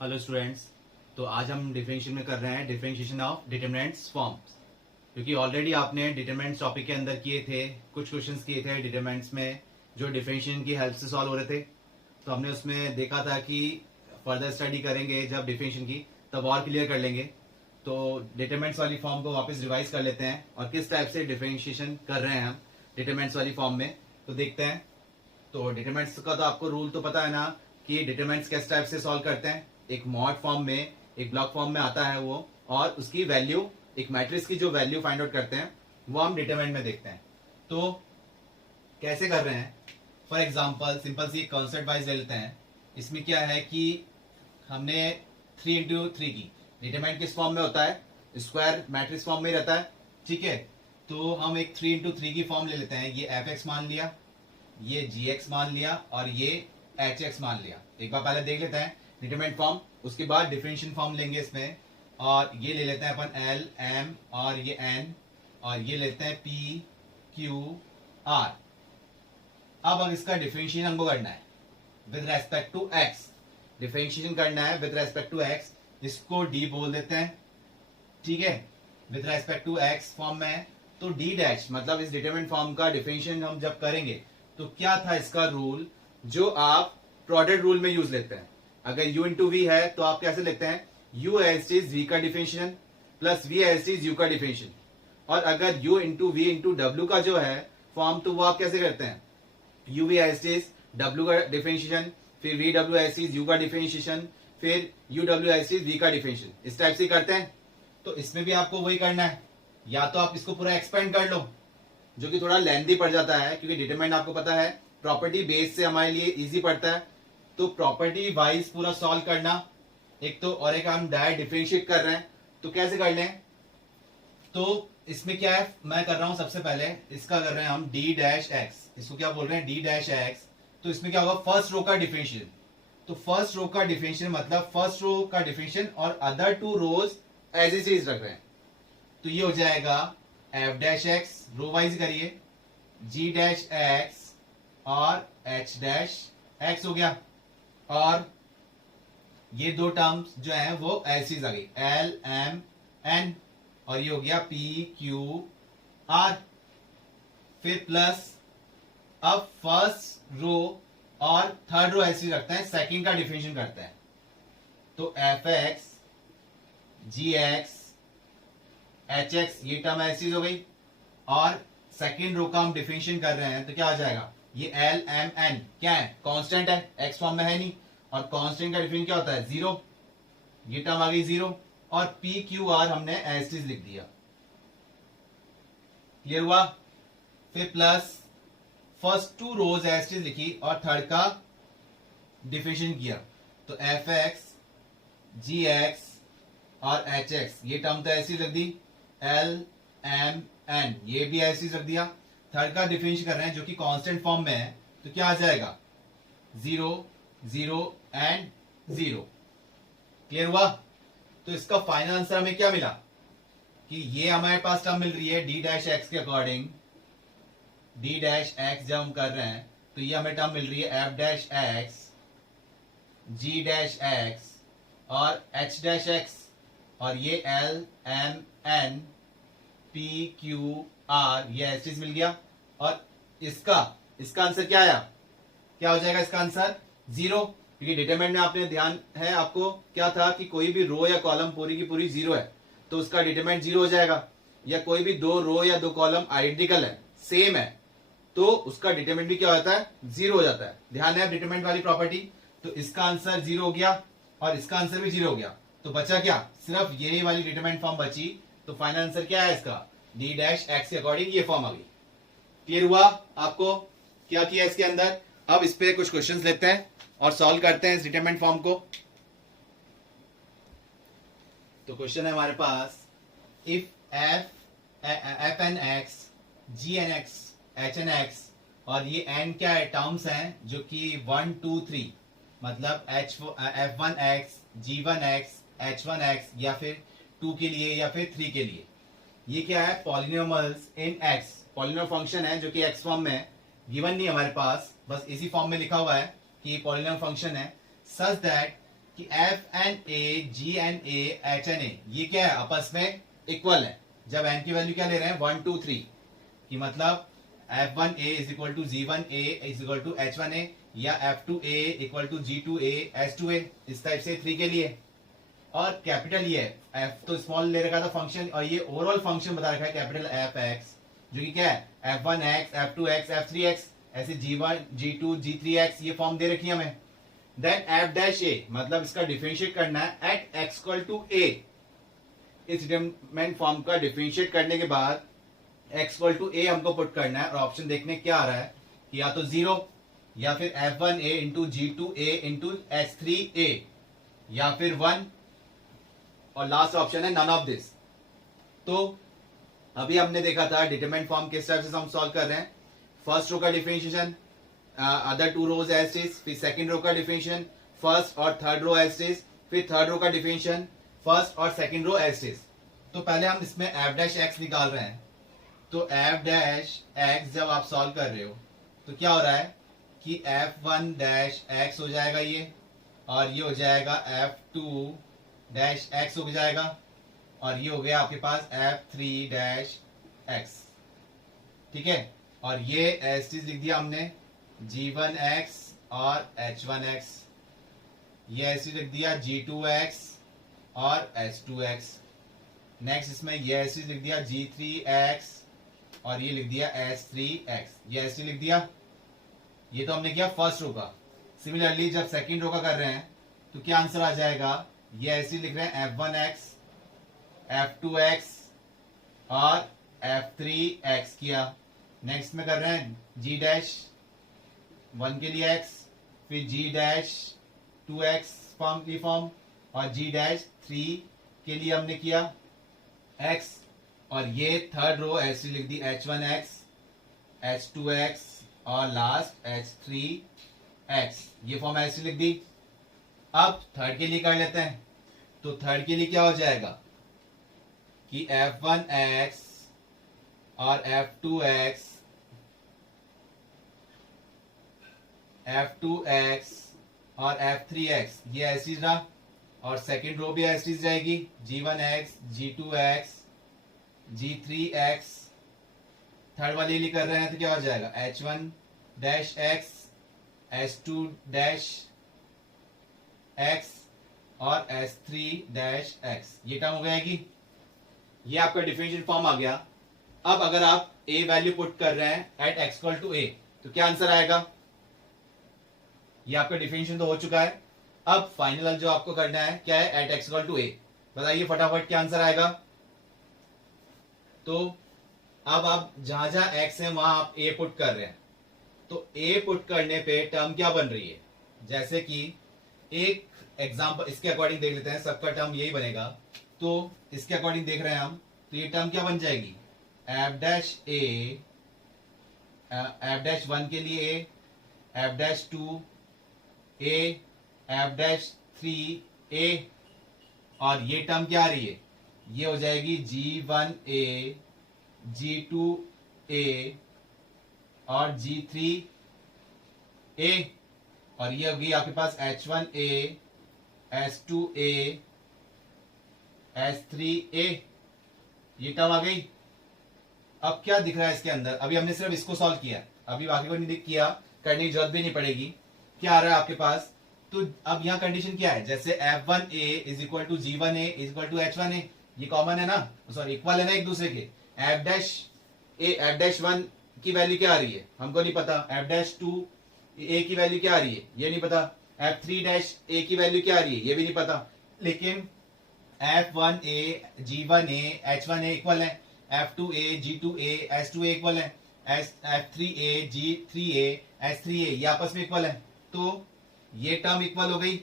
Hello students. तो आज हम डिफरेंशिएशन में कर रहे हैं डिफरेंशिएशन ऑफ डिटरमिनेंट्स फॉर्म्स, क्योंकि ऑलरेडी आपने डिटरमिनेंट्स टॉपिक के अंदर किए थे, कुछ क्वेश्चंस किए थे डिटरमिनेंट्स में जो डिफरेंशिएशन की हेल्प से सॉल्व हो रहे थे। तो हमने उसमें देखा था कि फर्दर स्टडी करेंगे जब डिफरेंशिएशन की, तब और क्लियर कर लेंगे। तो डिटरमिनेंट्स वाली फॉर्म को वापस रिवाइज कर लेते हैं और किस टाइप से डिफरेंशिएशन कर रहे हैं हम डिटरमिनेंट्स वाली फॉर्म में, तो देखते हैं। तो डिटरमिनेंट्स का तो आपको रूल तो पता है ना कि डिटरमिनेंट्स किस टाइप से सॉल्व करते हैं। एक मॉड फॉर्म में, एक ब्लॉक फॉर्म में आता है वो, और उसकी वैल्यू, एक मैट्रिक्स की जो वैल्यू फाइंड आउट करते हैं वो हम डिटरमिनेंट में देखते हैं। तो कैसे कर रहे हैं, फॉर एग्जांपल सिंपल सी कॉन्सेप्ट वाइज ले लेते हैं। इसमें क्या है कि हमने 3x3 की डिटरमिनेंट किस फॉर्म में होता है, स्क्वायर मैट्रिक्स फॉर्म में रहता है, ठीक है। तो हम एक 3x3 की फॉर्म ले लेते हैं। ये fx मान लिया, ये gx मान लिया और ये hx मान लिया। एक बार पहले देख लेते हैं डिटरमिनेंट फॉर्म, उसके बाद डिफरेंशियल फॉर्म लेंगे इसमें। और ये ले लेते हैं अपन l m और ये n, और ये लेते हैं p q r। अब इसका डिफरेंशिएशन हमको करना है with respect to x, differentiation करना है विद रेस्पेक्ट टू x। इसको d बोल देते हैं, ठीक है। With respect to x form में है तो d डैश, मतलब इस डिटरमिनेंट फॉर्म का डिफरेंशिएशन हम जब करेंगे तो क्या था इसका रूल, जो आप प्रोडक्ट रूल में यूज लेते हैं। अगर u इंटू वी है तो आप कैसे लिखते हैं, u एज इज v का differentiation plus v as is u का डिफरेंशिएशन। और अगर u इंटू वी इंटू डब्ल्यू का जो है फॉर्म, तो वो आप कैसे करते हैं, u v as is w का डिफरेंशिएशन, फिर v w as is u का डिफरेंशिएशन, फिर u w as is v का डिफरेंशिएशन, इस टाइप से करते हैं। तो इसमें भी आपको वही करना है, या तो आप इसको पूरा एक्सपेंड कर लो, जो कि थोड़ा लेंथी पड़ जाता है, क्योंकि डिटरमिनेंट आपको पता है प्रॉपर्टी बेस से हमारे लिए इजी पड़ता है। तो प्रॉपर्टी वाइज पूरा सॉल्व करना एक तो, और एक हम डायरेक्ट डिफरेंशिएट कर रहे हैं तो कैसे कर लें। तो इसमें क्या है, मैं कर रहा हूं सबसे पहले इसका कर रहे हैं हम d डैश x, इसको क्या बोल रहे हैं d डैश x। तो इसमें क्या होगा, फर्स्ट रो का डिफरेंशियल। तो फर्स्ट रो का डिफरेंशियल मतलब फर्स्ट रो का डिफरेंशियल और other two rows as it is रख रहे हैं। तो ये हो जाएगा f dash x, row wise करिए, g डैश x और h डैश x हो गया। और ये दो टर्म्स जो है वो ऐसी आ गई, l m n, और ये हो गया p q r। फिर प्लस, अब फर्स्ट रो और थर्ड रो ऐसी रखते हैं, सेकंड का डिफरेंशिएशन करते हैं। तो f x g x h x ये टर्म ऐसी हो गई, और सेकंड रो का हम डिफरेंशिएशन कर रहे हैं तो क्या हो जाएगा, ये l m n क्या है, कांस्टेंट है, x फॉर्म में है नहीं, और कांस्टेंट का डिफरेंशिएशन क्या होता है, जीरो। ये टर्म आ गई जीरो, और p q r हमने एज इट इज लिख दिया। क्लियर हुआ। फिर plus first two rows as it is लिखी और थर्ड का डिफरेंशिएशन किया। तो f x g x और h x ये टर्म तो ऐसी रख दी, l m n ये भी ऐसी रख दिया। थर्ड का डिफरेंशिएशन कर रहे हैं जो कि कांस्टेंट फॉर्म में है, तो क्या आ जाएगा, zero zero and zero. Clear हुआ। तो इसका फाइनल आंसर हमें क्या मिला, कि ये हमारे पास टर्म मिल रही है d डैश x के अकॉर्डिंग, d डैश x जब हम कर रहे हैं तो ये हमें टर्म मिल रही है f dash x g dash x और h डैश x, और ये l m n p q r ये एच मिल गया। और इसका आंसर क्या आया, क्या हो जाएगा इसका आंसर, जीरो, क्योंकि डिटरमिनेंट में आपने ध्यान है आपको क्या था कि कोई भी रो या कॉलम पूरी की पूरी जीरो है तो उसका डिटरमिनेंट जीरो हो जाएगा, या कोई भी दो रो या दो कॉलम आइडेंटिकल है, सेम है, तो उसका डिटरमिनेंट भी क्या होता है, जीरो हो जाता है। ध्यान है डिटरमिनेंट वाली प्रॉपर्टी। तो इसका आंसर जीरो हो गया और इसका आंसर भी जीरो हो गया, तो बचा क्या, सिर्फ यही वाली डिटरमिनेंट फॉर्म बची। तो फाइनल आंसर क्या है इसका, d डैश x के अकॉर्डिंग ये फॉर्म आ गई। क्लियर हुआ आपको क्या किया इसके अंदर। अब इस पे कुछ क्वेश्चंस लेते हैं और सॉल्व करते हैं इस डिटरमिनेंट फॉर्म को। तो क्वेश्चन है हमारे पास, if f n x g n x h n x, और ये n क्या है, टर्म्स हैं जो कि 1 2 3, मतलब f1x g1x h1x, या फिर 2 के लिए या फिर 3 के लिए। ये क्या है, पॉलिनोमियल्स इन x, पॉलिनोमियल फंक्शन है जो कि x फॉर्म में है, गिवन नहीं हमारे पास, बस इसी फॉर्म में लिखा हुआ है कि ये पॉलिनोमियल फंक्शन है, सच दैट कि F N A, G N A, H N A ये क्या है, आपस में इक्वल है। जब एन की वैल्यू क्या ले रहे हैं 1 2 3 कि मतलब F1A is equal to G1A is equal to H1A या F2A equal to G2A H2A, इस टाइप से 3 के लिए। और कैपिटल ये है, F तो स्मॉल ले रखा था फंक्शन, और ये ओवरऑल फंक्शन बता रखा है कैपिटल Fx, जो कि क्या है F1x, F2x, F3x, ऐसे G1 G2 G3x ये फॉर्म दे रखी है हमें। देन F डैश A मतलब इसका डिफरेंशिएट करना है at x equal to A। इस डिटरमिनेंट फॉर्म का डिफरेंशिएट करने के बाद x इक्वल टू a हमको पुट करना है, और ऑप्शन देखने क्या आ रहा है कि या तो 0 या फिर f1a into g2a into h3a या फिर 1, और लास्ट ऑप्शन है नन ऑफ दिस। तो अभी हमने देखा था डिटरमिनेंट फॉर्म किस तरह से हम सॉल्व कर रहे हैं। फर्स्ट रो का differentiation other two rows as is, फिर सेकंड रो का डिफरेंशिएशन फर्स्ट और थर्ड रो एज इज, फिर थर्ड रो का डिफरेंशिएशन फर्स्ट और सेकंड रो एज इज। तो पहले हम इसमें f डैश x निकाल रहे हैं। तो f डैश x जब आप सॉल्व कर रहे हो तो क्या हो रहा है कि f1 डैश x हो जाएगा ये, और ये हो जाएगा f2 डैश x हो जाएगा, और ये हो गया आपके पास f3 डैश x। ठीक है, और ये एस लिख दिया हमने g1x और h1x, ये ऐसे लिख दिया g2x और h2x। नेक्स्ट इसमें ये ऐसे लिख दिया g3x और ये लिख दिया h3x, ये ऐसे लिख दिया। ये तो हमने किया फर्स्ट रो का। सिमिलरली जब सेकंड रो का कर रहे हैं तो क्या आंसर आ जाएगा, ये ऐसे लिख रहे हैं f1x, f2x और f3x किया। नेक्स्ट में कर रहे हैं g डैश 1 के लिए x, फिर g डैश 2x फॉर्म की फॉर्म, और g डैश 3 के लिए हमने किया x, और ये थर्ड रो ऐसे लिख दी h1x, h2x और लास्ट h3x, ये फॉर्म ऐसे लिख दी। अब थर्ड के लिए कर लेते हैं। तो थर्ड के लिए क्या हो जाएगा कि f1x और f2x, f2x और f3x ये ऐसी रहा, और सेकंड रो भी ऐसी जाएगी g1x, g2x, g3x। थर्ड वाले लिए कर रहे हैं तो क्या हो जाएगा h1 dash x, h2 dash x और h3 डैश x, ये टर्म हो जाएगी। ये आपका डिफरेंशियल फॉर्म आ गया। अब अगर आप a वैल्यू पुट कर रहे हैं at x equal to a तो क्या आंसर आएगा, ये आपका डिफरेंशियल तो हो चुका है। अब फाइनल जो आपको करना है क्या है at x equal to a, बताइए फटाफट क्या आंसर आएगा। तो अब आप जहां जहां x है वहां आप a पुट कर रहे हैं, तो a पुट करने पे टर्म क्या बन रही है, जैसे कि एक एग्जांपल इसके अकॉर्डिंग देख लेते हैं, सबका टर्म यही बनेगा। तो इसके अकॉर्डिंग देख रहे हैं हम, तो ये टर्म क्या बन जाएगी f dash a, f dash 1 के लिए a, f dash 2 a, f dash 3 a, और ये टर्म क्या आ रही है, ये हो जाएगी g1a, g2a और g3a, और ये होगी आपके पास h1a, h2a, h3a, ये टर्म आ गई। अब क्या दिख रहा है इसके अंदर, अभी हमने सिर्फ इसको सॉल्व किया, अभी बाकी को नहीं किया, करने की जरूरत भी नहीं पड़ेगी। क्या आ रहा है आपके पास, तो अब यहाँ कंडीशन क्या है, जैसे f1a is equal to g1a is equal to h1a, ये कॉमन है ना, सॉरी इक्वल है ना एक दूसरे के। f dash a, f dash 1 की वैल्यू क्या आ रही है हमको नहीं पता, f डैश 2 a की वैल्यू क्या आ रही है ये नहीं पता, f3 डैश a की वैल्यू क्या आ रही है ये भी नहीं पता, लेकिन f1a, g1a, h1a इक्वल है, f2a, g2a, h2a इक्वल है, f3a, g3a, h3a ये आपस में इक्वल है। तो ये टर्म इक्वल हो गई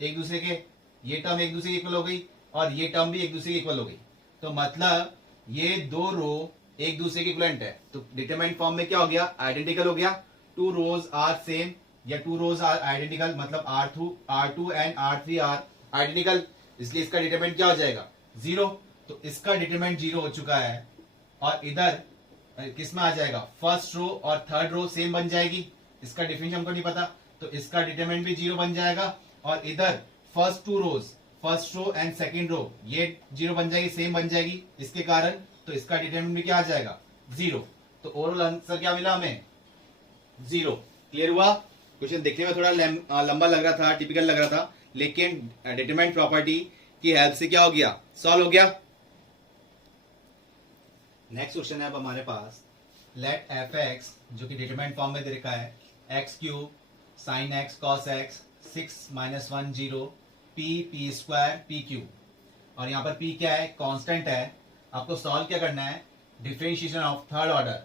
एक दूसरे के, ये टर्म एक दूसरे की इक्वल हो गई, और ये टर्म भी एक दूसरे की इक्वल हो गई। तो मतलब ये दो रो एक दूसरे के इक्वलेंट है। तो डिटरमिनेंट फॉर्म में क्या हो गया, आइडेंटिकल हो गया। टू रोज आर सेम या टू रोज आर आइडेंटिकल, मतलब R2 and R3 are identical, इसलिए इसका डिटरमिनेंट क्या हो जाएगा 0। तो इसका डिटरमिनेंट 0 हो चुका है, और इधर किस में आ जाएगा, फर्स्ट रो और थर्ड रो सेम बन जाएगी। इसका डिफरेंशियल हमको नहीं पता, तो इसका डिटरमिनेंट भी 0 बन जाएगा, और इधर first two rows, first row and second row ये 0 बन जाएगी, सेम बन जाएगी इसके कारण, तो इसका डिटरमिनेंट भी क्या आ जाएगा 0। तो ओवरऑल आंसर क्या मिला हमें 0। क्लियर हुआ? क्वेश्चन देखने में थोड़ा लंबा लग रहा था, टिपिकल लग रहा था, लेकिन डिटरमिनेंट प्रॉपर्टी की हेल्प से क्या हो गया, सॉल्व हो गया। नेक्स्ट क्वेश्चन है अब हमारे पास, लेट एफ एक्स जो कि डिटरमिनेंट फॉर्म में दे रखा है x cube sine x cos x 6 - 1 0 P square P cube, और यहाँ पर पी क्या है, कांस्टेंट है। आपको सॉल्व क्या करना है, डिफरेंशिएशन ऑफ थर्ड ऑर्डर,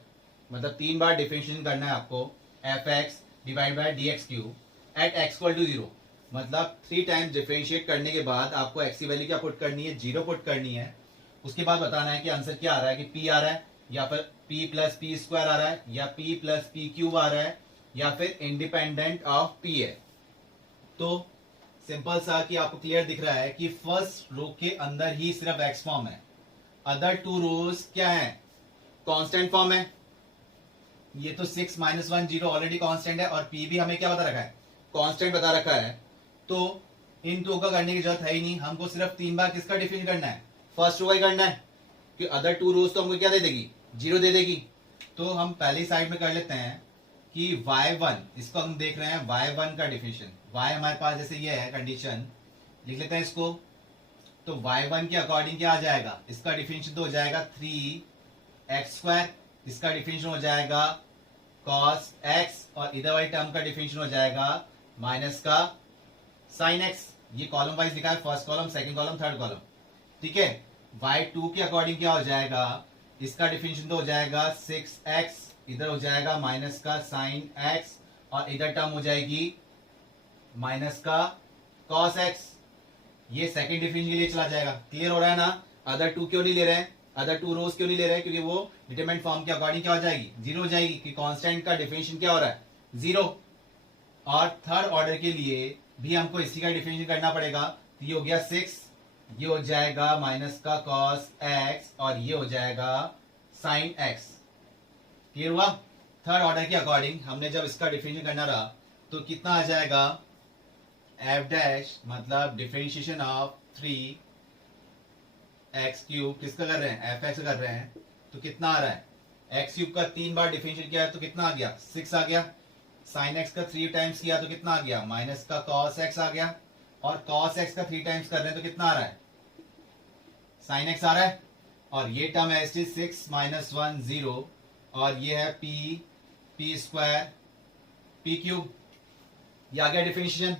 मतलब 3 बार डिफरेंशिएशन करना है आपको F X divide by D X cube at X equal to 0, मतलब 3 टाइम्स डिफरेंशिएट करने के बाद आपको एक्स की वैल्यू क्या पुट करनी है, 0 पुट करनी है। उसके बाद बताना है कि आंसर क्या आ रहा है, कि पी आ रहा है या फिर पी प्लस पी स्क्वायर आ रहा है या पी प्लस पी क्यूब आ रहा है या फिर इंडिपेंडेंट ऑफ पी है। तो सिंपल सा कि आपको क्लियर दिख रहा है कि फर्स्ट रो के अंदर ही सिर्फ एक्स फॉर्म है, अदर 2 रोज क्या है, कांस्टेंट फॉर्म है। ये तो 6 - 1 0 ऑलरेडी कांस्टेंट है और पी भी हमें क्या बता रखा है, कांस्टेंट बता रखा है। तो इन दो का करने की जरूरत है ही नहीं, हमको सिर्फ 3 बार किसका डिफाइन करना है, फर्स्ट रो का ही करना है, कि अदर 2 रोज तो हमको क्या दे देगी, 0 दे देगी। तो हम पहली साइड में कर लेते हैं कि y1, इसको हम देख रहे हैं y1 का डिफिनेशन, y हमारे पास जैसे ये है कंडीशन, लिख लेते हैं इसको। तो y1 के अकॉर्डिंग क्या आ जाएगा, इसका डिफिनेशन तो हो जाएगा 3x², इसका डिफिनेशन हो जाएगा cos x, और इधर वाली टर्म का डिफिनेशन हो जाएगा माइनस का sin x। ये कॉलम वाइज लिखा है, first column, second column, third column, ठीक है। y2 के अकॉर्डिंग क्या हो जाएगा, इसका डिफिनेशन तो हो जाएगा 6x, इधर हो जाएगा माइनस का sin x, और इधर टर्म हो जाएगी माइनस का cos x। ये सेकंड डिफिनेशन के लिए चला जाएगा। क्लियर हो रहा है ना? अदर 2 क्यों नहीं ले रहे हैं, अदर 2 रोज क्यों नहीं ले रहे हैं, क्योंकि वो डिटरमिनेंट फॉर्म के अकॉर्डिंग क्या हो जाएगी, 0 हो जाएगी, कि कांस्टेंट का डिफिनेशन क्या हो रहा है 0। और थर्ड ऑर्डर के लिए भी हमको इसी का डिफिनेशन करना पड़ेगा। तो ये हो गया 6, ये हो जाएगा माइनस का cos x, और ये हो जाएगा sin x। क्लियर हुआ? थर्ड ऑर्डर के अकॉर्डिंग हमने जब इसका डिफरेंशिएशन करना रहा तो कितना आ जाएगा, f डैश मतलब डिफरेंशिएशन ऑफ 3x क्यूब, किसका कर रहे हैं, f कर रहे हैं, तो कितना आ रहा है, x क्यूब का 3 बार डिफरेंशिएट किया है तो कितना आ गया, 6 आ गया। sin x का 3 टाइम्स किया तो कितना आ गया, माइनस का cos x आ गया। और cos x का 3 टाइम्स कर रहे हैं तो कितना आ रहा है, sin x आ रहा है। और ये टर्म है 6 - 1 0, और ये है पी स्क्वायर पी क्यूब। ये आ गया डिफरेंशिएशन।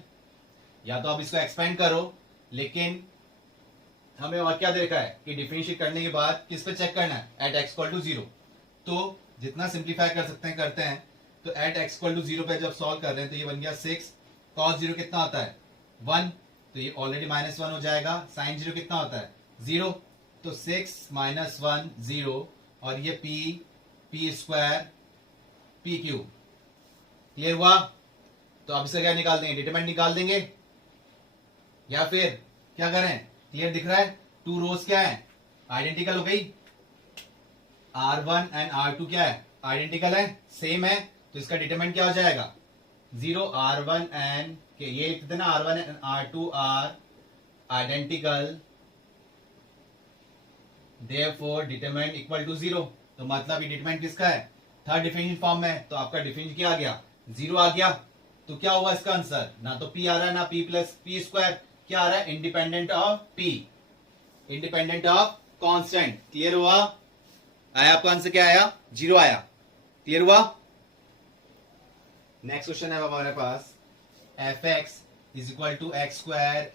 या तो आप इसको एक्सपेंड करो, लेकिन हमें और क्या दे रखा है कि डिफरेंशिएट करने के बाद किस पे चेक करना है, एट x इक्वल टू 0। तो जितना सिंप्लीफाई कर सकते हैं करते हैं। तो एट x इक्वल टू 0 पे जब सॉल्व कर रहे हैं तो ये बन गया 6, cos 0 कितना होता है 1, तो ये ऑलरेडी -1 हो जाएगा। sin 0 कितना होता है 0, तो 6 - 1 0, और ये P square P cube. Clear हुआ? तो अब इसका क्या निकाल देंगे, डिटरमिनेंट निकाल देंगे, या फिर क्या करें, क्लियर दिख रहा है, 2 रोज क्या है, आइडेंटिकल हो गई, R1 एंड R2 क्या है, आइडेंटिकल है, सेम है, तो इसका डिटरमिनेंट क्या हो जाएगा 0। R1 एंड ये लिखते थे ना, R1 and R2 are identical, therefore determinant equal to 0। तो मतलब ये डिटरमिनेंट किसका है, थर्ड डिफरेंशियल फॉर्म में, तो आपका डिफरेंशियल क्या आ गया 0 आ गया। तो क्या होगा इसका आंसर, ना तो p आ रहा है ना p प्लस पी स्क्वायर, क्या आ रहा है independent of p, independent of constant. Clear हुआ? आया आपका आंसर, क्या आया 0 आया। क्लियर हुआ? नेक्स्ट क्वेश्चन है हमारे पास, F X is equal to X square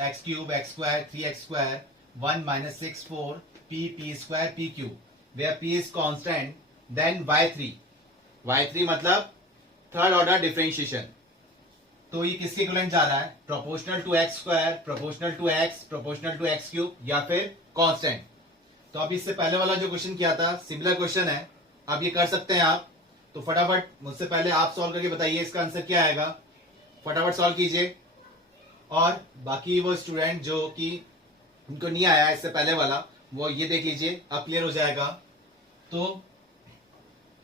X cube X square 3x square 1 - 6 4 p square p cube, where p is constant, then y3 मतलब थर्ड ऑर्डर डिफरेंशिएशन। तो ये किसके इक्विवेलेंट जा रहा है, proportional to X square, proportional to X, proportional to X cube, या फिर constant. तो अब इससे पहले वाला जो क्वेश्चन किया था सिमिलर क्वेश्चन है, अब ये कर सकते हैं आप। तो फटाफट मुझसे पहले आप सॉल्व करके बताइए इसका आंसर क्या आएगा, फटाफट सॉल्व कीजिए। और बाकी वो स्टूडेंट जो कि उनको नहीं आया इससे पहले वाला, वो ये देख लीजिए, अब क्लियर हो जाएगा। तो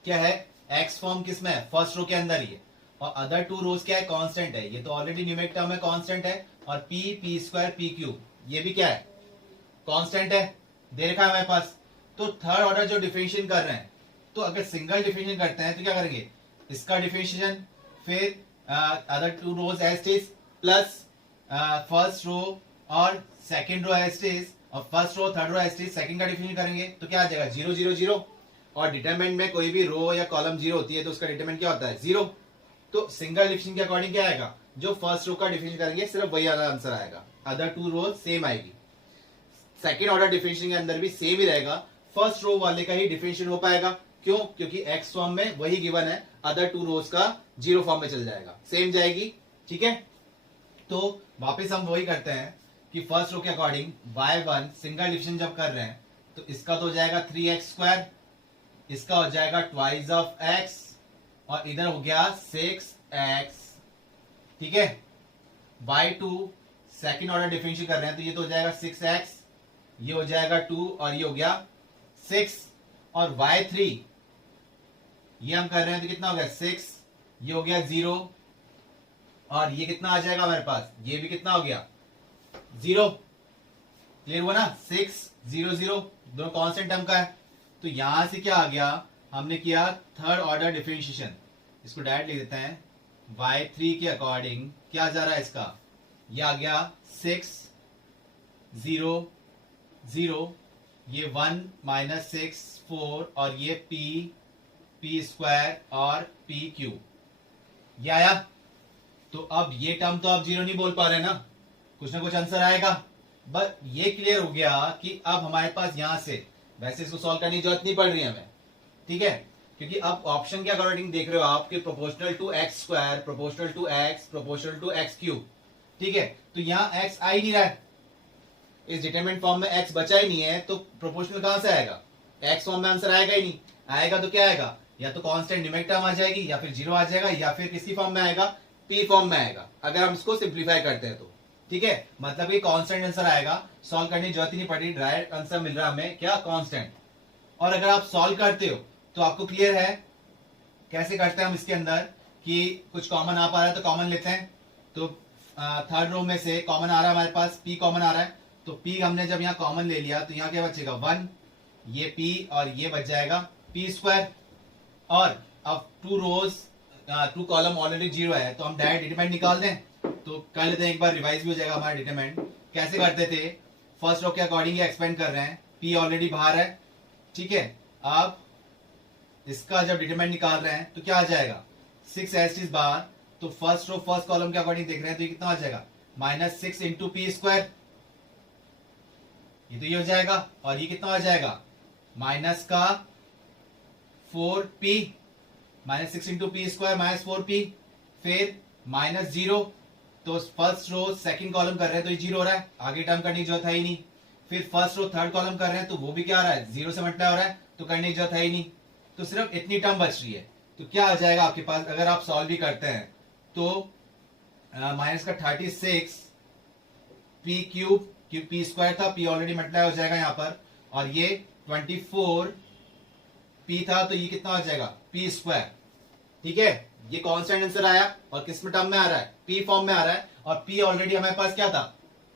क्या है, एक्स फॉर्म किसमें है, फर्स्ट रो के अंदर ही है, और अदर टू रोज क्या है, कांस्टेंट है। ये तो ऑलरेडी न्यूमेरिक टर्म है, कांस्टेंट है। और p p square p cube ये भी क्या है, कांस्टेंट है, दे रखा है हमारे पास। तो थर्ड ऑर्डर जो डिफरेंशिएशन कर रहे हैं, तो अगर सिंगल डिफरेंशिएशन करते हैं तो क्या करेंगे, इसका डिफरेंशिएशन, फिर other two rows as it is, plus first row और second row as it is, और first row third row as it is, second का डिफरेंशिएशन करेंगे तो क्या आ जाएगा, 0 0 0। और डिटरमिनेंट में कोई भी रो या कॉलम 0 होती है तो उसका डिटरमिनेंट क्या होता है, 0। तो सिंगल डिफरेंशिएशन के अकॉर्डिंग क्या आएगा, जो फर्स्ट रो का डिफरेंशिएशन करेंगे सिर्फ वही आंसर आएगा, अदर टू रोज सेम आएगी। सेकेंड ऑर्डर डिफरेंशिएशन के अंदर भी सेम ही रहेगा, फर्स्ट रो वाले का ही डिफरेंशिएशन हो पाएगा। क्यों, क्योंकि एक्स फॉर्म में वही गिवन है, अदर टू रोज का 0 फॉर्म में चल जाएगा, सेम जाएगी। ठीक है, तो वापस हम वही करते हैं कि फर्स्ट रो के अकॉर्डिंग y1 सिंगल डिफरेंशिएशन जब कर रहे हैं तो इसका तो हो जाएगा 3x स्क्वायर, इसका हो जाएगा ट्वाइस ऑफ x, और इधर हो गया 6x। ठीक है, y2 सेकेंड ऑर्डर डिफरेंशिएट कर रहे हैं तो ये तो हो जाएगा 6x, ये हो जाएगा 2 और ये हो गया 6। और y3 ये हम कर रहे हैं तो कितना हो गया 6, ये हो गया 0, और ये कितना आ जाएगा हमारे पास, ये भी कितना हो गया 0। क्लियर हुआ ना, 6 0 0 दोनों कांस्टेंट टर्म का है। तो यहां से क्या आ गया, हमने किया थर्ड ऑर्डर डिफरेंशिएशन, इसको डायरेक्ट लिख देते हैं। y3 के अकॉर्डिंग क्या जा रहा है इसका, ये आ गया 6 0 0, ये 1 माइनस 6 4, और ये p स्क्वायर और p क्यूब, ये आया। तो अब ये टर्म तो आप 0 नहीं बोल पा रहे ना, कुछ ना कुछ आंसर आएगा। बस ये क्लियर हो गया कि अब हमारे पास यहां से, वैसे इसको सॉल्व करने की जरूरत नहीं पड़ रही है हमें, ठीक है, क्योंकि अब ऑप्शन के अकॉर्डिंग देख रहे हो आप कि proportional to X square, proportional to X, proportional to X cube. ठीक है, तो यहाँ एक्स आ ही नहीं रहा है, इस डिटरमिनेंट फॉर्म में एक्स बचा ही नहीं है, तो प्रोपोर्शनल कहां से आएगा, एक्स फॉर्म में आंसर आएगा ही नहीं। आएगा तो क्या आएगा, या तो कांस्टेंट न्यूमेरिक टर्म आ जाएगी, या फिर 0 आ जाएगा, या फिर किसकी फॉर्म में आएगा, पी फॉर्म में आएगा, अगर हम इसको सिंप्लीफाई करते हैं तो। ठीक है, मतलब ये कांस्टेंट आंसर आएगा, सॉल्व करने की जरूरत ही नहीं पड़ी, डायरेक्ट आंसर मिल रहा है हमें क्या, कांस्टेंट। और अगर आप सॉल्व करते हो तो आपको क्लियर है कैसे करते हैं हम इसके अंदर, कि कुछ कॉमन आ पा रहा है तो कॉमन लेते हैं। तो थर्ड रो में से कॉमन आ रहा है हमारे पास, p कॉमन आ रहा है, तो p हमने जब यहाँ कॉमन ले लिया तो यहाँ क्या बचेगा 1, ये p और ये बच जाएगा p स्क्वायर। और अब two rows two column already 0 है, तो हम डायरेक्ट डिटरमिनेंट निकाल दें। तो कर लेते हैं, एक बार रिवाइज भी हो जाएगा हमारा डिटरमिनेंट। कैसे करते थे, फर्स्ट रो के अकॉर्डिंग एक्सपेंड कर रहे हैं, p ऑलरेडी बाहर है। ठीक है, अब इसका जब डिटरमिनेंट निकाल रहे हैं तो क्या आ जाएगा, 6 एस इज बाहर, तो फर्स्ट रो फर्स्ट कॉलम के अकॉर्डिंग देख रहे हैं तो ये कितना आ जाएगा, -6 इंटू पी स्क्वायर, ये तो ये हो जाएगा। और ये कितना आ जाएगा, माइनस का 4p, -6 into P square -4p, फिर -0, तो फर्स्ट रो सेकंड कॉलम कर रहे हैं तो ये 0 हो रहा है, आगे टर्म करने की जरूरत है ही नहीं। फिर फर्स्ट रो थर्ड कॉलम कर रहे हैं तो वो भी क्या आ रहा है, 0 से मल्टीप्लाई हो रहा है, तो करने की जरूरत है ही नहीं, तो सिर्फ इतनी टर्म बच रही है। तो क्या आ जाएगा आपके पास, अगर आप सॉल्व भी करते हैं तो माइनस का 36 पी क्यूब, क्योंकि पी स्क्वायर था, पी ऑलरेडी मल्टीप्लाई हो जाएगा यहाँ पर, और ये 24 पी था तो ये कितना हो जाएगा, पी स्क्वायर। ठीक है, ये कांस्टेंट आंसर आया, और किस में टर्म में आ रहा है, पी फॉर्म में आ रहा है, और पी ऑलरेडी हमारे पास क्या था,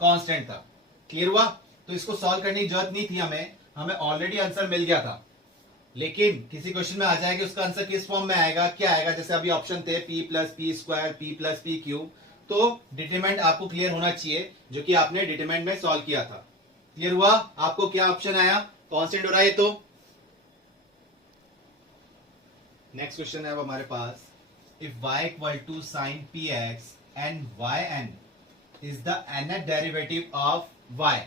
कांस्टेंट था। क्लियर हुआ, तो इसको सॉल्व करने की जरूरत नहीं थी हमें ऑलरेडी आंसर मिल गया था। लेकिन किसी क्वेश्चन में आ जाए कि उसका आंसर किस फॉर्म में आएगा, क्या आएगा, जैसे अभी ऑप्शन थे p plus P square, p plus P cube, तो डिटरमिनेंट आपको क्लियर होना चाहिए, जो कि आपने डिटरमिनेंट में सॉल्व किया था। क्लियर हुआ, आपको क्या ऑप्शन आया, कांस्टेंट हो रहा है। तो नेक्स्ट क्वेश्चन है अब हमारे पास, if y equal to sine px and yn is the nth derivative of y,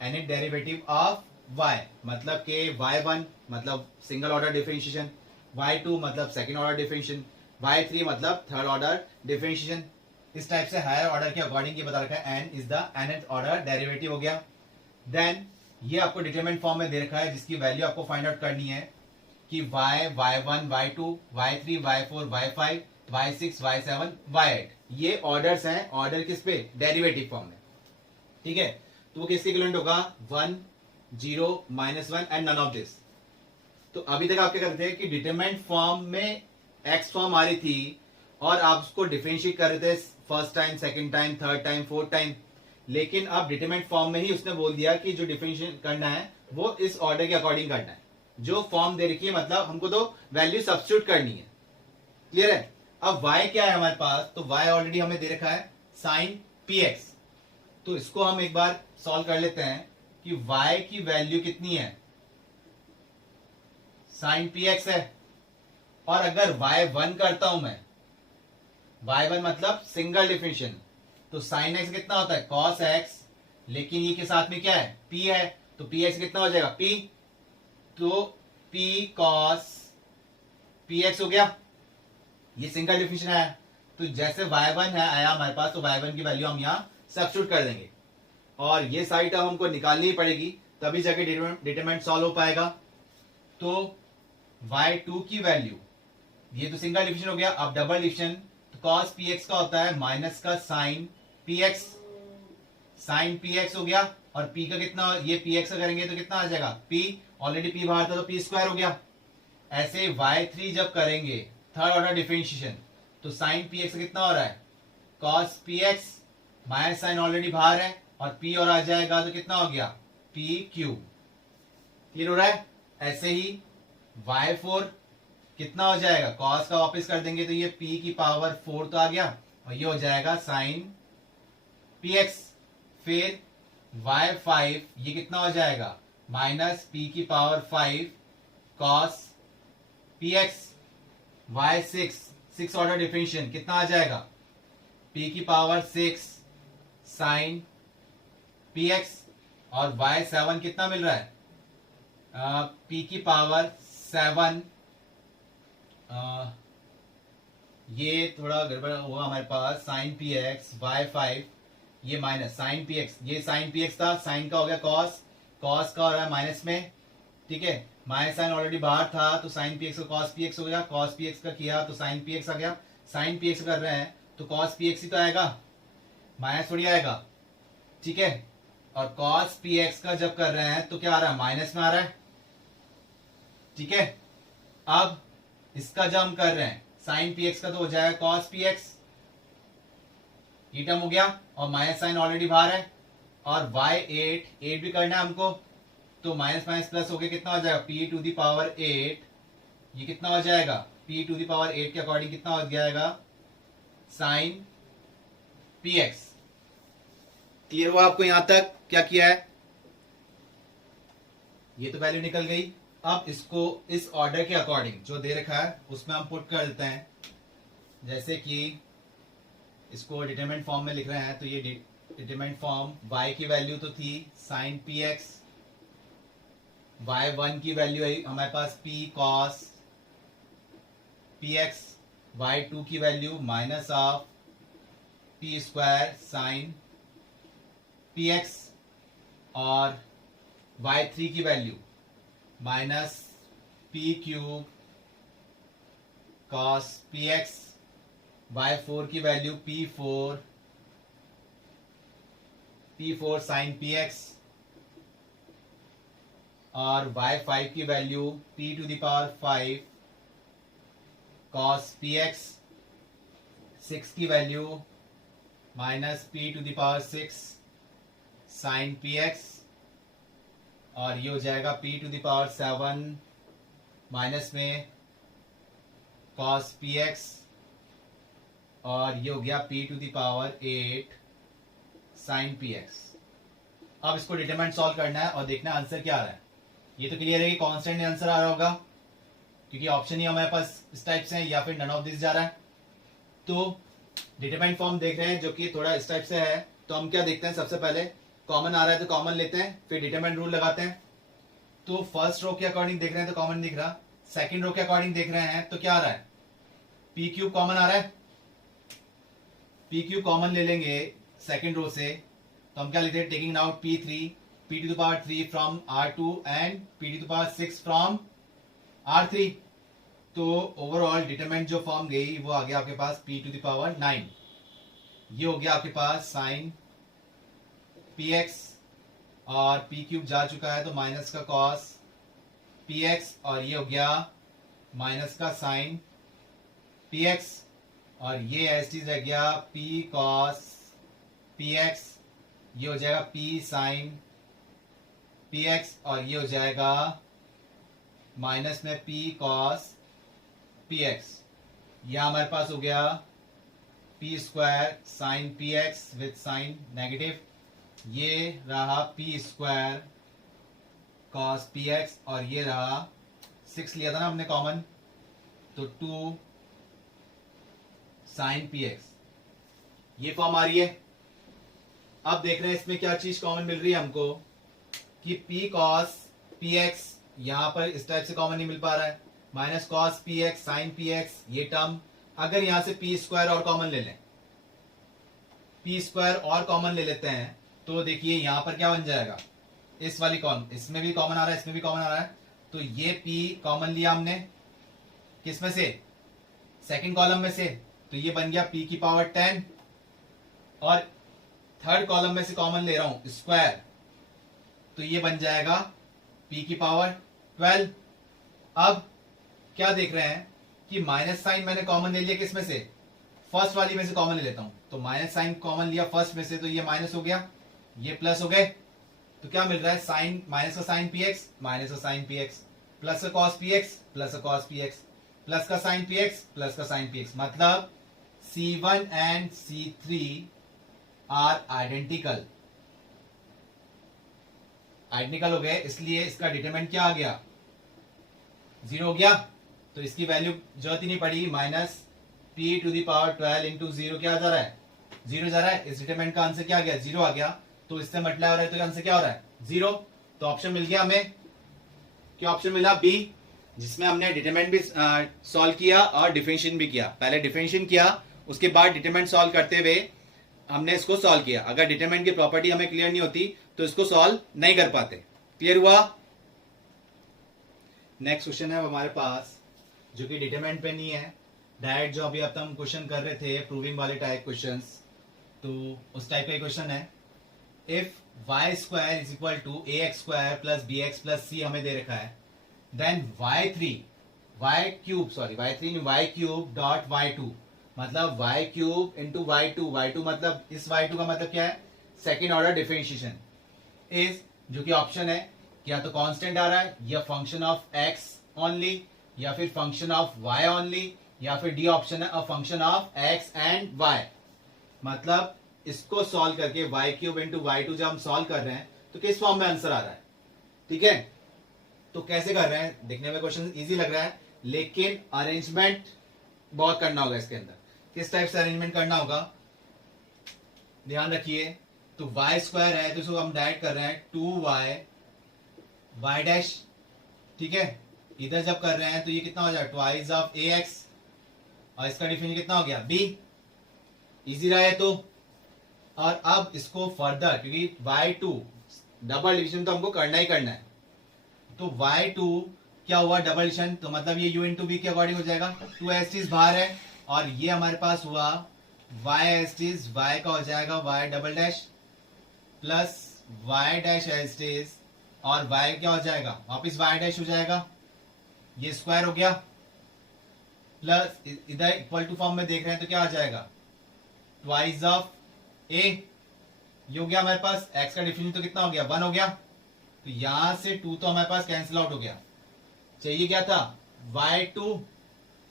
nth derivative of y मतलब के y1 मतलब सिंगल ऑर्डर डिफरेंशिएशन, y2 मतलब सेकंड ऑर्डर डिफरेंशिएशन, y3 मतलब थर्ड ऑर्डर डिफरेंशिएशन। इस टाइप से higher order के according ये बता रखा है, n is the nth order derivative हो गया। देन ये आपको डिटरमिनेंट फॉर्म में दे रखा है, जिसकी वैल्यू आपको फाइंड आउट करनी है कि y, y1, y2, y3, y4, y5, y6, y7, y8 ये ऑर्डर्स हैं, ऑर्डर किस पे, डेरिवेटिव फॉर्म में। ठीक है, तो वो किसके इक्विवेलेंट होगा, 1 0 -1 एंड नन ऑफ दिस। तो अभी तक आप क्या करते हैं कि डिटरमिनेंट फॉर्म में एक्स फॉर्म आ रही थी, और आप उसको डिफरेंशिएट कर रहे थे first time, second time, third time, fourth time, लेकिन अब डिटरमिनेंट फॉर्म में ही उसने बोल दिया कि जो डिफरेंशिएट करना है वो इस ऑर्डर के अकॉर्डिंग करना है। जो फॉर्म दे रखी है, मतलब हमको तो वैल्यू सब्स्टिट्यूट करनी है। क्लियर है? अब y क्या है हमारे पास, तो y ऑलरेडी हमें दे रखा है साइन px। तो इसको हम एक बार सॉल्व कर लेते हैं कि y की वैल्यू कितनी है, साइन px है। और अगर y1 करता हूं मैं, y1 मतलब सिंगल डिफरेंशियल, तो साइन x कितना होता है, cos x, लेकिन ये के साथ में क्या है, p है, तो px कितना हो जाएगा, p, तो p cos px हो गया। ये सिंगल डिफरेंशियल आया, तो जैसे y1 है आया हमारे पास, तो y1 की वैल्यू हम यहाँ सब्स्टिट्यूट कर देंगे और ये साइड अब हमको निकालनी ही पड़ेगी, तभी जाके डिटरमिनेंट सॉल्व हो पाएगा। तो y2 की वैल्यू, ये तो सिंगल डिफरेंशियल हो गया, अब डबल डिफरेंशियल, तो cos px का होता है माइनस का साइन px, साइन px हो गया। और p का कितना, ये px का करेंगे तो कितना आ जाएगा, p, ऑलरेडी p बाहर था तो p स्क्वायर हो गया। ऐसे y3 जब करेंगे थर्ड ऑर्डर डिफरेंशिएशन, तो साइन px कितना हो रहा है, cos px, minus sine already बाहर है और p और आ जाएगा तो कितना हो गया, p क्यूब। क्लियर हो रहा है? ऐसे ही y4 कितना हो जाएगा, cos का वापस कर देंगे तो ये p की पावर 4 तो आ गया और ये हो जाएगा साइन px। फिर y5 ये कितना हो जाएगा, माइनस p की power 5 cos px। y6 six order differential कितना आ जाएगा, p की पावर 6 साइन px। और y7 कितना मिल रहा है, p की पावर 7, ये थोड़ा गड़बड़ हुआ हमारे पास, साइन px, y5 ये माइनस साइन px, ये साइन px था, साइन का हो गया cos, cos का हो रहा है माइनस में, ठीक है, माइनस साइन ऑलरेडी बाहर था तो साइन px का cos px हो गया, cos px का किया तो साइन px आ गया, साइन px कर रहे हैं तो cos px ही तो आएगा, माइनस थोड़ी आएगा, ठीक है। और cos px का जब कर रहे हैं तो क्या आ रहा है, माइनस में आ रहा है, ठीक है। अब इसका जब हम कर रहे हैं साइन px का तो हो जाएगा cos px, ये टर्म हो गया, और माइनस साइन ऑलरेडी बाहर है, और y8 भी करना है हमको, तो माइनस माइनस प्लस हो गया, कितना हो जाएगा, p टू दी पावर 8, ये कितना हो जाएगा, p टू दी पावर 8 के अकॉर्डिंग कितना हो जाएगा, साइन px। क्लियर हुआ आपको यहां तक क्या किया है, ये तो वैल्यू निकल गई। अब इसको इस ऑर्डर के अकॉर्डिंग जो दे रखा है उसमें हम पुट कर देते हैं, जैसे कि इसको डिटरमिनेंट फॉर्म में लिख रहे हैं, तो ये डिटरमिनेंट फॉर्म, y की वैल्यू तो थी साइन px, y1 की वैल्यू है हमारे पास p cos px, y2 की value minus of p square sine px, और y3 की value minus p cube cos px, y4 की वैल्यू p4 साइन px, और y5 की value p to the power 5 cos px, 6 की value minus p to the power 6 sine px, और ये हो जाएगा p to the power 7 minus में cos px, और ये हो गया p to the power 8 sine px। अब इसको डिटरमिनेंट सॉल्व करना है और देखना आंसर क्या आ रहा है। ये तो क्लियर है कि कांस्टेंट आंसर आ रहा होगा, क्योंकि ऑप्शन ही हमारे पास इस टाइप से है, या फिर नन ऑफ दिस जा रहा है। तो डिटरमिनेंट फॉर्म देख रहे हैं जो कि थोड़ा इस टाइप से है, तो हम क्या देखते हैं, सबसे पहले कॉमन आ रहा है तो कॉमन लेते हैं, फिर डिटरमिनेंट रूल लगाते हैं। तो फर्स्ट रो के अकॉर्डिंग देख रहे हैं तो कॉमन दिख रहा, सेकंड रो के अकॉर्डिंग देख रहे हैं तो क्या आ रहा है, पी क्यूब कॉमन आ रहा है, पी क्यूब कॉमन ले लेंगे सेकंड रो से, तो हम क्या लेते हैं, taking out p3, p to the power 3 from r2 and p to the power 6 from r3। तो ओवरऑल डिटरमिनेंट जो फॉर्म गई वो आ गया आपके पास p टू द पावर 9, ये हो गया आपके पास साइन px, और p क्यूब जा चुका है तो माइनस का cos px, और ये हो गया माइनस का साइन px, और ये एस रह गया पी कॉस पी एक्स, ये हो जाएगा पी साइन पी एक्स, और ये हो जाएगा माइनस में पी कॉस पी एक्स। यह हमारे पास हो गया P square sine P X with sine negative, ये रहा P square cos P X, और ये रहा 6 लिया था ना हमने कॉमन, तो 2 साइन पी एक्स, ये फॉर्म आ रही है। अब देख रहे हैं इसमें क्या चीज कॉमन मिल रही है हमको कि पी कॉस पी एक्स यहां पर इस टाइप से कॉमन नहीं मिल पा रहा है, minus cos P X sine P X, ये टर्म अगर यहां से पी स्क्वायर और कॉमन ले लें, पी स्क्वायर और कॉमन ले लेते हैं, तो देखिए यहां पर क्या बन जाएगा, इस वाली कॉमन, इसमें भी कॉमन आ रहा है, इसमें भी कॉमन आ रहा है, तो ये पी कॉमन लिया हमने किस में से, सेकंड कॉलम में से, तो ये बन गया पी की पावर 10, और थर्ड कॉलम में से कॉमन ले रहा हूं स्क्वायर, तो ये बन जाएगा पी की पावर 12। अब क्या देख रहे हैं कि माइनस साइन मैंने कॉमन ले लिया किस में से, फर्स्ट वाली में से कॉमन ले लेता हूं, तो माइनस साइन कॉमन लिया फर्स्ट में से, तो ये माइनस हो गया, ये प्लस हो गए, तो क्या मिल रहा है, साइन माइनस का साइन पी एक्स माइनस का साइन पी एक्स, प्लस का कॉस पी एक्स प्लस का कॉस पी एक्स, प्लस का साइन पी एक्स प्लस का साइन पी एक्स, मतलब C1 and C3 are identical, identical हो गए, इसलिए इसका डिटरमिनेंट क्या आ गया, 0 हो गया, तो इसकी वैल्यू जरूरत ही नहीं पड़ी, minus P to the power 12 into 0 क्या जा रहा है, 0 जा रहा है, इस डिटरमिनेंट का आंसर क्या आ गया, 0 आ गया, तो इससे मल्टीप्लाई हो रहा है तो आंसर क्या हो रहा है, 0, तो ऑप्शन मिल गया हमें, क्या ऑप्शन मिला, बी, जिसमें हमने डिटरमिनेंट भी सॉल्व किया और डिफरेंशिएशन भी किया, पहले डिफरेंशिएशन किया उसके बाद डिटरमिनेंट सॉल्व करते हुए हमने इसको सॉल्व किया। अगर डिटरमिनेंट की प्रॉपर्टी हमें क्लियर नहीं होती तो इसको सॉल्व नहीं कर पाते। क्लियर हुआ। नेक्स्ट क्वेश्चन है हमारे पास जो कि डिटरमिनेंट पे नहीं है, डायरेक्ट जो अभी अब हम क्वेश्चन कर रहे थे प्रूविंग वाले टाइप क्वेश्चंस, तो उस टाइप का क्वेश्चन है। If y square is equal to A X square plus B X plus C हमें दे रखा है, then y cube dot y2 मतलब y क्यूब इंटू y2 मतलब इस y2 का मतलब क्या है, सेकेंड ऑर्डर डिफरेंशिएशन इज, जो कि ऑप्शन है या तो कांस्टेंट आ रहा है या फंक्शन ऑफ x ओनली या फिर फंक्शन ऑफ y ओनली या फिर डी ऑप्शन है a function of x and y। मतलब इसको सॉल्व करके y क्यूब इंटू y2 जब हम सॉल्व कर रहे हैं तो किस फॉर्म में आंसर आ रहा है। ठीक है, तो कैसे कर रहे हैं, देखने में क्वेश्चन इजी लग रहा है लेकिन अरेंजमेंट बहुत करना होगा इसके अंदर। किस टाइप से अरेंजमेंट करना होगा ध्यान रखिए। तो y स्क्वायर है तो इसको हम डायरेक्ट कर रहे हैं 2y y डैश, ठीक है। इधर जब कर रहे हैं तो ये कितना हो जाएगा ट्वाइस ऑफ ax और इसका डिफरेंशियल कितना हो गया b, इजी रहा है तो। और अब इसको फर्दर क्योंकि y2 डबल डिविजन तो हमको करना ही करना है, तो y2 क्या हुआ डबल डिविजन, तो मतलब ये u इंटू बी के अकॉर्डिंग हो जाएगा। 2s बाहर है और ये हमारे पास हुआ y का हो जाएगा y double dash plus y dash S और y क्या हो जाएगा वापिस y डैश हो जाएगा, ये स्क्वायर हो गया प्लस इधर इक्वल टू फॉर्म में देख रहे हैं तो क्या आ जाएगा ट्वाइस ऑफ a, ये हो गया हमारे पास। x का डिफरेंशियल तो कितना हो गया 1 हो गया, तो यहां से 2 तो हमारे पास कैंसिल आउट हो गया, चाहिए क्या था y2,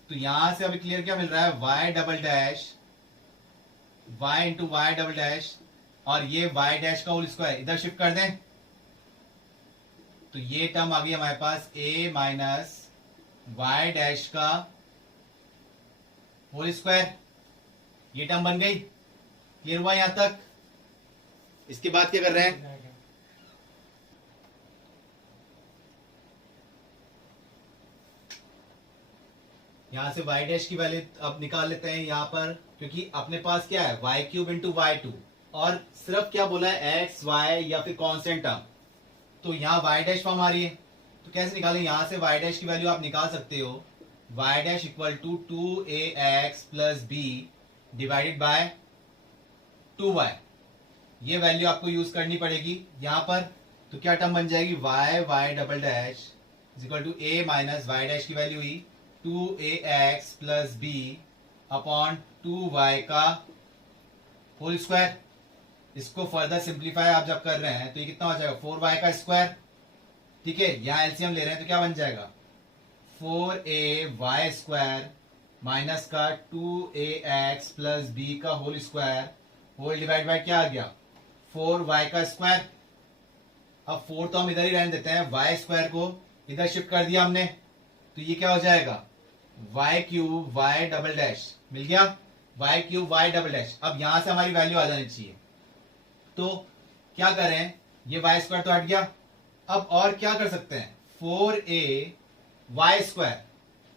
तो यहां से अभी क्लियर क्या मिल रहा है y double dash y into Y double dash और ये y डैश का होल स्क्वायर इधर शिफ्ट कर दें तो ये टर्म आ गई हमारे पास a माइनस वाई डैश का होल स्क्वायर, ये टर्म बन गई। क्लियर हुआ यहां तक। इसके बाद क्या कर रहे हैं, यहां से y डैश की वैल्यू अब निकाल लेते हैं यहां पर, क्योंकि अपने पास क्या है y क्यूब इंटू y2 और सिर्फ क्या बोला है x y या फिर कांस्टेंट टर्म, तो यहाँ y डैश फॉर्म आ रही है। तो कैसे निकालें, यहां से y डैश की वैल्यू आप निकाल सकते हो y dash equal to 2ax plus b divided by 2y, ये वैल्यू आपको यूज करनी पड़ेगी यहां पर। तो क्या टर्म बन जाएगी y double dash is equal to a minus Y dash की वैल्यू हुई 2ax plus b upon 2y का होल स्क्वायर। इसको फर्दर सिंप्लीफाई आप जब कर रहे हैं तो ये कितना हो जाएगा 4y का स्क्वायर। ठीक है, यहां एलसीएम ले रहे हैं तो क्या बन जाएगा 4ay स्क्वायर माइनस का 2ax प्लस बी का whole square whole divide by क्या आ गया 4y का स्क्वायर। अब 4 तो हम इधर ही रहने देते हैं, y स्क्वायर को इधर शिफ्ट कर दिया हमने तो ये क्या हो जाएगा y cube y double dash मिल गया, y cube y double dash. अब यहां से हमारी वैल्यू आ जानी चाहिए तो क्या करें, ये y स्क्वायर तो हट गया। अब और क्या कर सकते हैं 4ay स्क्वायर।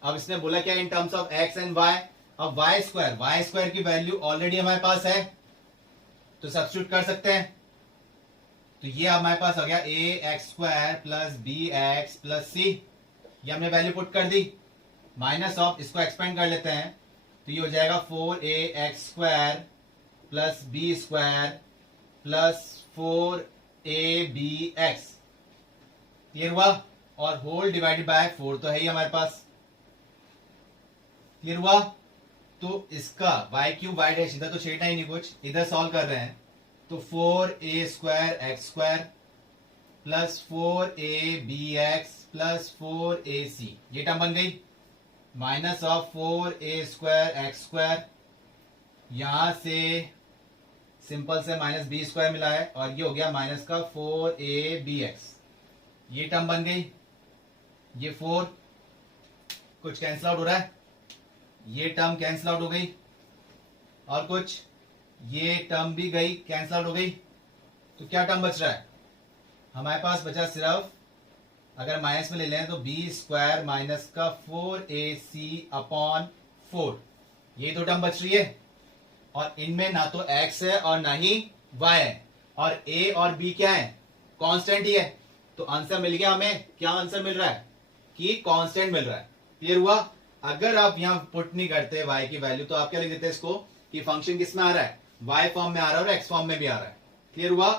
अब इसने बोला क्या in terms of x and y। अब y स्क्वायर की वैल्यू ऑलरेडी हमारे पास है तो सब्स्टिट्यूट कर सकते हैं। तो ये हमारे पास आ गया ax square plus bx plus c, ये हमने वैल्यू पुट कर दी। माइनस ऑफ इसको एक्सपेंड कर लेते हैं तो ये हो जाएगा 4ax square plus b square plus 4abx। Clear हुआ, और होल डिवाइडेड बाय 4 तो है ही हमारे पास। क्लियर हुआ, तो इसका y क्यूब y डैश इधर तो छेड़ना ही नहीं कुछ, इधर सॉल्व कर रहे हैं तो 4a square x square plus 4abx plus 4ac ये टर्म बन गई। Minus of 4a square x square, यहां से सिंपल से माइनस बी स्क्वायर मिला है और ये हो गया माइनस का 4abx ये टर्म बन गई। ये 4 कुछ कैंसिल आउट हो रहा है, ये टर्म कैंसिल आउट हो गई और कुछ ये टर्म भी गई कैंसिल आउट हो गई। तो क्या टर्म बच रहा है हमारे पास, बचा सिर्फ अगर माइनस में ले लें तो बी स्क्वायर माइनस का 4ac अपॉन 4, ये दो टर्म बच रही है। और इनमें ना तो x है और ना ही y है, और a और b क्या है कांस्टेंट ही है। तो आंसर मिल गया हमें, क्या आंसर मिल रहा है कि कांस्टेंट मिल रहा है। क्लियर हुआ, अगर आप यहां पुट नहीं करते y की वैल्यू तो आप क्या लिख देते हैं इसको कि फंक्शन किस में आ रहा है y फॉर्म में आ रहा है और x फॉर्म में भी आ रहा है। क्लियर हुआ,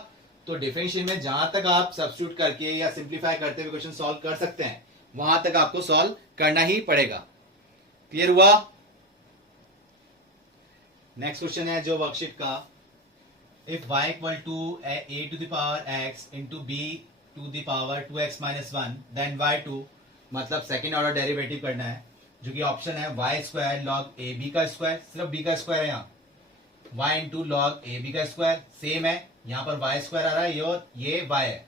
तो डिफरेंशियल में जहां तक आप सब्स्टिट्यूट करके या सिंप्लीफाई करते हुए क्वेश्चन सॉल्व कर सकते हैं वहां तक आपको सॉल्व करना ही पड़ेगा। क्लियर हुआ, नेक्स्ट क्वेश्चन है जो वर्कशीट का, if y equal to a to the power x into b to the power 2x minus 1 then y2, मतलब सेकेंड ऑर्डर डेरिवेटिव करना है जो कि ऑप्शन है y square log A B का स्क्वायर, सिर्फ b का स्क्वायर है यहाँ, y into log A B का स्क्वायर सेम है, यहाँ पर y स्क्वायर आ रहा है और ये y है।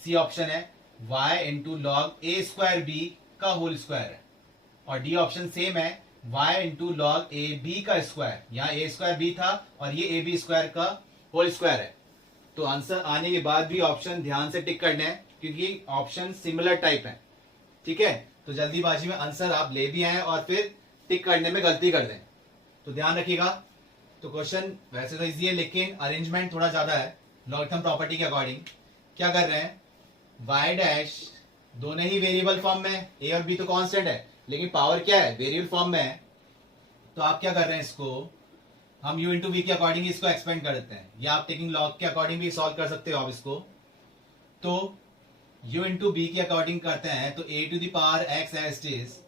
सी ऑप्शन है y into log A square B का होल स्क्वायर है, और डी ऑप्शन सेम है y into log A B का स्क्वायर, यहाँ ए स्क्वायर बी था और ये ए बी स्क्वायर का होल स्क्वायर है। तो आंसर आने के बाद भी ऑप्शन ध्यान से टिक करने हैं क्योंकि ऑप्शन सिमिलर टाइप है। ठीक है, तो जल्दीबाजी में आंसर आप ले भी आए और फिर टिक करने में गलती कर दें तो ध्यान रखिएगा। तो क्वेश्चन वैसे तो इजी है लेकिन अरेंजमेंट थोड़ा ज्यादा है। लॉगरिथम प्रॉपर्टी के अकॉर्डिंग क्या कर रहे हैं, y डैश दोनों ही वेरिएबल फॉर्म में है, a और b तो कांस्टेंट है लेकिन पावर क्या है वेरिएबल फॉर्म में है। तो आप क्या कर रहे हैं, इसको हम u इंटू वी के अकॉर्डिंग इसको एक्सपेंड कर देते हैं, या आप टेकिंग लॉग के अकॉर्डिंग भी सॉल्व कर सकते हो आप इसको। तो u इंटू बी के अकॉर्डिंग करते हैं तो a to the power x as it is,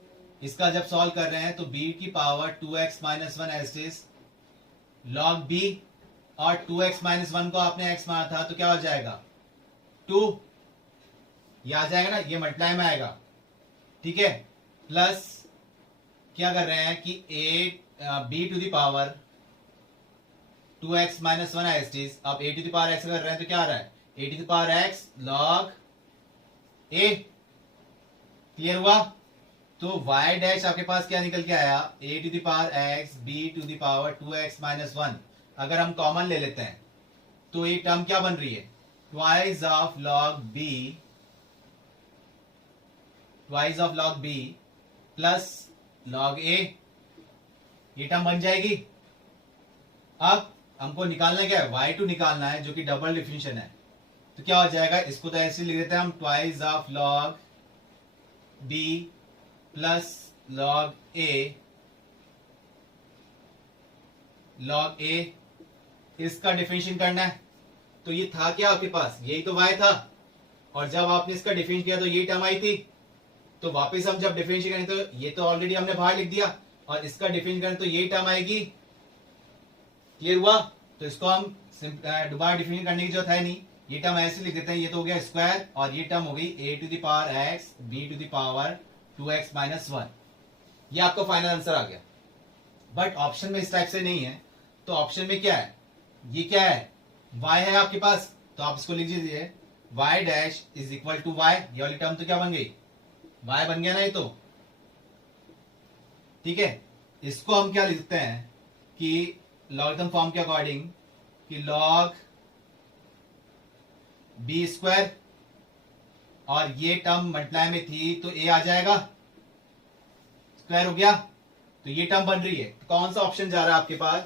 इसका जब सॉल्व कर रहे हैं तो b की power 2x minus 1 as it is log b, और 2x माइनस 1 को आपने x माना था तो क्या हो जाएगा 2, ये आ जाएगा ना, ये मल्टीप्लाई में आएगा। ठीक है, प्लस क्या कर रहे हैं कि b to the power 2x minus 1 as it is, अब a to the power x कर रहे हैं तो क्या आ रहा है a to the power x log a। Clear हुआ, तो y डैश आपके पास क्या निकल के आया a to the power x b to the power 2x minus 1। अगर हम कॉमन ले लेते हैं तो ये टर्म क्या बन रही है twice of log b plus log a, ये टर्म बन जाएगी। अब हमको निकालना क्या है y2 निकालना है जो कि डबल डिफिनेशन है, तो क्या हो जाएगा, इसको तो ऐसे लिख देते हैं हम twice of log b plus log a, इसका डिफरेंशिएशन करना है। तो ये था क्या आपके पास, यही तो y था, और जब आपने इसका डिफरेंशिएट किया तो ये टर्म आई थी। तो वापस हम जब डिफरेंशिएट करें तो ये तो ऑलरेडी हमने बाहर लिख दिया, और इसका डिफरेंशिएट करें तो ये टर्म आएगी क्लियर हुआ? तो इसको हम दोबारा डिफाइन करने की जरूरत है नहीं, ये टर्म ऐसे लिख देते हैं, ये तो हो गया स्क्वायर और ये टर्म हो गई a to the power x b to the power 2x minus 1। ये आपका फाइनल आंसर आ गया। बट ऑप्शन में इस टाइप से नहीं है, तो ऑप्शन में क्या है, ये क्या है, y है आपके पास, तो आप इसको लिख दीजिए y dash is equal to y, ये वाली टर्म तो क्या बन गई, y बन गया ना ये तो, ठीक है। इसको हम क्या लिखते हैं कि लॉगरिथम फॉर्म के अकॉर्डिंग कि log b स्क्वायर और ये टर्म मल्टीप्लाई में थी तो a आ जाएगा, स्क्वायर हो गया, तो ये टर्म बन रही है। तो कौन सा ऑप्शन जा रहा है आपके पास,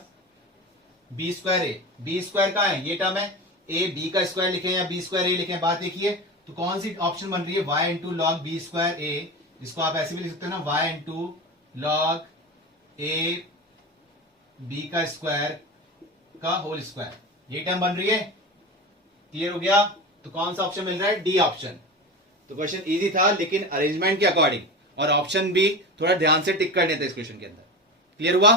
बी स्क्वायर ए। बी स्क्वायर का है, ये टर्म है, ए बी का स्क्वायर लिखे या बी स्क्वायर ए लिखे, बात देखिए। तो कौन सी ऑप्शन बन रही है, y into log B square A, जिसको आप ऐसे भी लिख सकते हैं ना, y into log A B का स्क्वायर का होल स्क्वायर, ये टर्म बन रही है। क्लियर हो गया? तो कौन सा ऑप्शन मिल रहा है, डी ऑप्शन। तो क्वेश्चन इजी था लेकिन अरेंजमेंट के अकॉर्डिंग, और ऑप्शन भी थोड़ा ध्यान से टिक करने थे इस क्वेश्चन के अंदर। क्लियर हुआ?